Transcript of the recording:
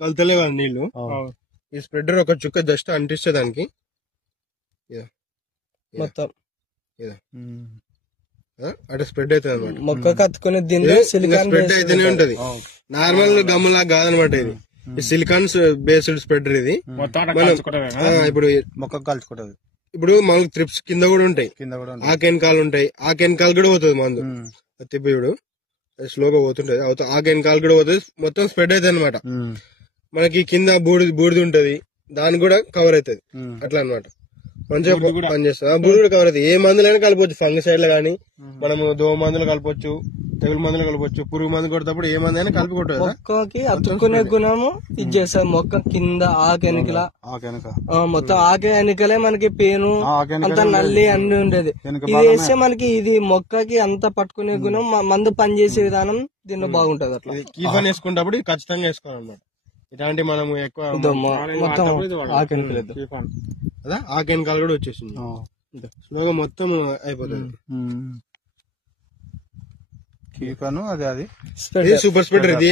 కలుతలే కదా నీళ్లు. ఈ స్ప్రెడర్ ఒక చుక్క జస్ట్ అంటిస్తే దానికి మొత్తం అటు స్ప్రెడ్ అవుతుంది అనమాట. మొక్కకు అతుకునే దీనిలో సిలికాన్ స్ప్రెడ్ అయితేనే ఉంటది. నార్మల్ గమ్ములా కాదనమాట ఇది. ఈ సిలికాన్ బేస్డ్ స్ప్రెడర్ ఇది. ఇప్పుడు మొక్క కలుసుకుంటది. ఇప్పుడు మనకు త్రిప్స్ కింద కూడా ఉంటాయి, ఆకెన్కాలు ఉంటాయి. ఆకెన్కాలు కూడా పోతుంది మందు తిప్పిడు స్లోగా పోతుంటది. ఆకెన్కాలు కూడా పోతుంది, మొత్తం స్ప్రెడ్ అవుతుంది అనమాట. మనకి కింద బూడిది ఉంటది, దానికి కూడా కవర్ అవుతుంది. అట్లా అనమాట. మంచిగా పనిచేస్తుంది. బూడిద కూడా కవర్ అవుతుంది. ఏ మందులైనా కలపవచ్చు, ఫంగిసైడ్ లో గానీ, మనము దోమ మందులు కలపొచ్చు, తెగులు మందులు కలపొచ్చు, పురుగు మందు కొడతప్పుడు ఏ మందు అయినా కలిపి కొట్టదు. మొక్కకి అతుక్కునే గుణము ఇది చేస్తారు. మొక్క కింద ఆకెనికల మొత్తం ఆకెనికలే మనకి పేను అంత నల్లి అన్ని ఉండేది. ఇది వేస్తే మనకి ఇది మొక్కకి అంత పట్టుకునే గుణం, మందు పనిచేసే విధానం దీనిలో బాగుంటది. అట్లా కీఫన్ వేసుకున్నప్పుడు ఖచ్చితంగా వేసుకోవాలన్నమాట. ఇలాంటి మనము ఎక్కువ అదా ఆకెన్కాలు కూడా వచ్చేసింది, స్లోగా మొత్తం అయిపోతుంది. కీఫన్ అది సూపర్ స్ప్రెడర్ ఇది.